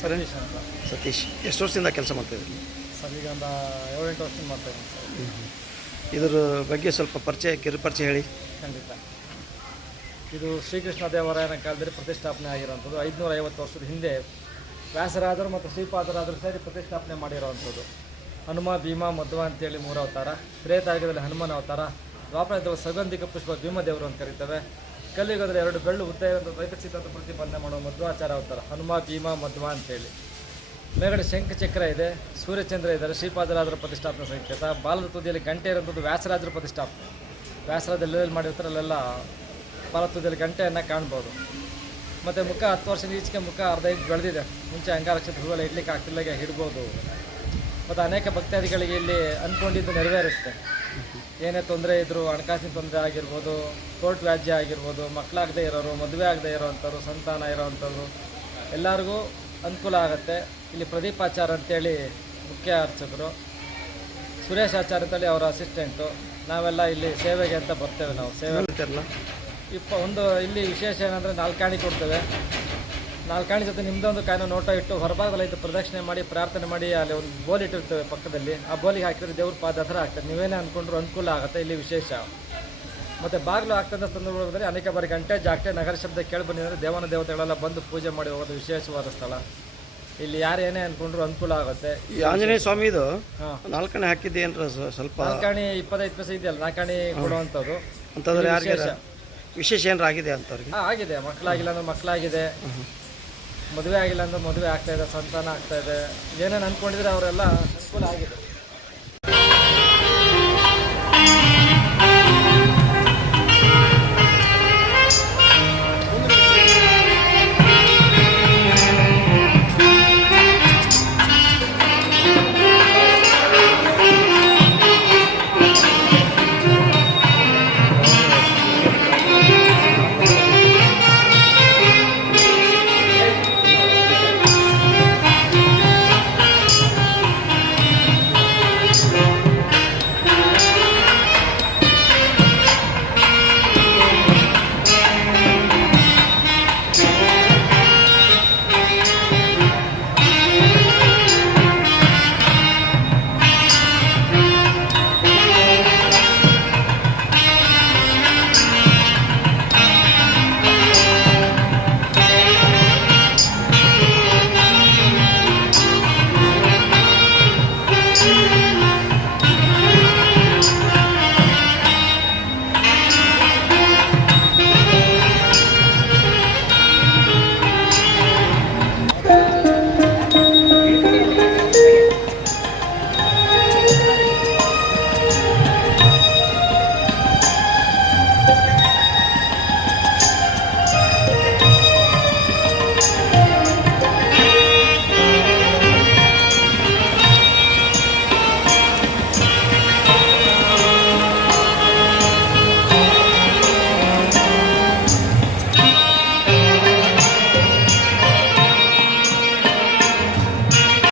ಹೆಸರು ಸತೀಶ್ ಅಂತ ಸತೀಶ್. ಎಷ್ಟು ವರ್ಷದಿಂದ ಕೆಲಸ ಮಾಡ್ತಾಯಿದ್ರಿ ಸರ್? ಈಗ ಒಂದು 7-8 ವರ್ಷದಿಂದ ಮಾಡ್ತಾ ಇದ್ದೀನಿ ಸರ್. ಇದ್ರ ಬಗ್ಗೆ ಸ್ವಲ್ಪ ಕಿರುಪರಿಚಯ ಹೇಳಿ. ಖಂಡಿತ. ಇದು ಶ್ರೀಕೃಷ್ಣ ದೇವರಾಯನ ಕಾಲದಲ್ಲಿ ಪ್ರತಿಷ್ಠಾಪನೆ ಆಗಿರೋವಂಥದ್ದು. 550 ವರ್ಷದ ಹಿಂದೆ ವ್ಯಾಸರಾಜರು ಮತ್ತು ಶ್ರೀಪಾದರಾಜರು ಸೇರಿ ಪ್ರತಿಷ್ಠಾಪನೆ ಮಾಡಿರೋವಂಥದ್ದು. ಹನುಮ, ಭೀಮ, ಮಧ್ವ ಅಂತೇಳಿ 3 ಅವತಾರ. ತ್ರೇತಾಯುಗದಲ್ಲಿ ಹನುಮನ ಅವತಾರ, ದ್ವಾಪರಯುಗದಲ್ಲಿ ಸೌಗಂಧಿಕ ಪುಷ್ಪ ಭೀಮದೇವರು ಅಂತ ಕರೀತೇವೆ. ಕಲಿಯುಗದಲ್ಲಿ 2 ಬೆಳ್ಳು ಉದ್ದ ಇರೋಂಥ ದ್ವೈತಸ್ಥಿತ ಪ್ರತಿಪಾದನೆ ಮಾಡುವ ಮಧ್ವಾಚಾರ ಅವತಾರ, ಹನುಮ, ಭೀಮ, ಮಧ್ವ ಅಂತೇಳಿ. ಮೇಲ್ಗಡೆ ಶಂಖಚಕ್ರ ಇದೆ, ಸೂರ್ಯಚಂದ್ರ ಇದ್ದಾರೆ, ಶ್ರೀಪಾದರಾಜರ ಪ್ರತಿಷ್ಠಾಪನೆ ಸಂಕೇತ. ಬಾಲದ ತುದಿಯಲ್ಲಿ ಗಂಟೆ ಇರೋಂಥದ್ದು ವ್ಯಾಸರಾಜರ ಪ್ರತಿಷ್ಠಾಪನೆ. ವ್ಯಾಸರಾಜ ಎಲ್ಲೆಲ್ಲಿ ಮಾಡಿರ್ತಾರೆ ಅಲ್ಲೆಲ್ಲ ಬಾಲದ ತುದಿಯಲ್ಲಿ ಗಂಟೆಯನ್ನು ಕಾಣ್ಬೋದು. ಮತ್ತು ಮುಖ 10 ವರ್ಷದ ಈಚೆಗೆ ಮುಖ ಅರ್ಧ ಇಂಚ್ ಬೆಳೆದಿದೆ. ಮುಂಚೆ ಅಂಗಾರಕ್ಷತೆ ಹೂವೆಲ್ಲ ಇಡ್ಲಿಕ್ಕೆ ಆಗ್ತಿಲ್ಲಾಗೆ ಹಿಡ್ಬೋದು. ಮತ್ತು ಅನೇಕ ಭಕ್ತಾದಿಗಳಿಗೆ ಇಲ್ಲಿ ಅಂದ್ಕೊಂಡಿದ್ದು ನೆರವೇರುತ್ತೆ. ಏನೇ ತೊಂದರೆ ಇದ್ದರೂ, ಹಣಕಾಸಿನ ತೊಂದರೆ ಆಗಿರ್ಬೋದು, ಕೋರ್ಟ್ ವ್ಯಾಜ್ಯ ಆಗಿರ್ಬೋದು, ಮಕ್ಕಳಾಗದೇ ಇರೋರು, ಮದುವೆ ಆಗದೆ ಇರೋವಂಥವ್ರು, ಸಂತಾನ ಇರೋವಂಥವ್ರು ಎಲ್ಲರಿಗೂ ಅನುಕೂಲ ಆಗುತ್ತೆ. ಇಲ್ಲಿ ಪ್ರದೀಪಾಚಾರ ಅಂತೇಳಿ ಮುಖ್ಯ ಅರ್ಚಕರು, ಸುರೇಶ್ ಆಚಾರ ಅಂತೇಳಿ ಅವರ ಅಸಿಸ್ಟೆಂಟು. ನಾವೆಲ್ಲ ಇಲ್ಲಿ ಸೇವೆಗೆ ಅಂತ ಬರ್ತೇವೆ. ನಾವು ಸೇವೆ ಇಲ್ಲಿ ವಿಶೇಷ ಏನಂದರೆ 4 ಕಾಣಿ ಕೊಡ್ತೇವೆ. 4 ಕಾಣಿ ಜೊತೆ ನಿಮ್ಮದೊಂದು ಕಾಯಿನ ನೋಟ ಇಟ್ಟು ಹೊರಭಾಗದಲ್ಲಿ ಇದು ಪ್ರದಕ್ಷಿಣೆ ಮಾಡಿ ಪ್ರಾರ್ಥನೆ ಮಾಡಿ ಅಲ್ಲಿ ಒಂದು ಬೋಲ್ ಇಟ್ಟಿರ್ತೇವೆ ಪಕ್ಕದಲ್ಲಿ. ಆ ಬೋಲಿಗೆ ಹಾಕಿದ್ರೆ ದೇವ್ರ ಪಾದ ಹತ್ರ ಆಗ್ತದೆ. ನೀವೇನೇ ಅಂದ್ಕೊಂಡ್ರು ಅನುಕೂಲ ಆಗುತ್ತೆ. ಇಲ್ಲಿ ವಿಶೇಷ. ಮತ್ತು ಬಾಗಿಲು ಆಗ್ತಂಥ ಸಂದರ್ಭದಲ್ಲಿ ಅನೇಕ ಬಾರಿ ಗಂಟೆ ಜಾಗಟೆ ನಗರ ಶಬ್ದ ಕೇಳಿ ಬಂದಿದ್ದಾರೆ. ದೇವತೆಗಳೆಲ್ಲ ಬಂದು ಪೂಜೆ ಮಾಡಿ ಹೋಗೋದು ವಿಶೇಷವಾದ ಸ್ಥಳ. ಇಲ್ಲಿ ಯಾರು ಏನೇ ಅಂದ್ಕೊಂಡ್ರು ಅನುಕೂಲ ಆಗುತ್ತೆ. ಈ ಆಂಜನೇಯ ಸ್ವಾಮಿ ಇದು 4 ಕಾಣಿ ಹಾಕಿದ್ದೆ ಏನ್ರ ಸ್ವಲ್ಪ 4 ಕಾಣಿ 25 ಪೈಸೆ ಇದೆಯಲ್ಲ, 4 ಕಾಣಿ ಕೊಡುವಂಥದ್ದು. ಅಂತಂದ್ರೆ ಯಾರಿಗೆ ವಿಶೇಷ ಏನಾರು ಆಗಿದೆ ಅಂತವ್ರಿಗೆ? ಆಗಿದೆ. ಮಕ್ಕಳಾಗಿಲ್ಲ ಅಂದ್ರೆ ಮಕ್ಕಳಾಗಿದೆ, ಮದುವೆ ಆಗಿಲ್ಲ ಅಂದ್ರೆ ಮದುವೆ ಆಗ್ತಾಯಿದೆ, ಸಂತಾನ ಆಗ್ತಾಯಿದೆ. ಏನೇನು ಅಂದ್ಕೊಂಡಿದ್ರೆ ಅವರೆಲ್ಲ ಅನುಕೂಲ ಆಗಿದೆ.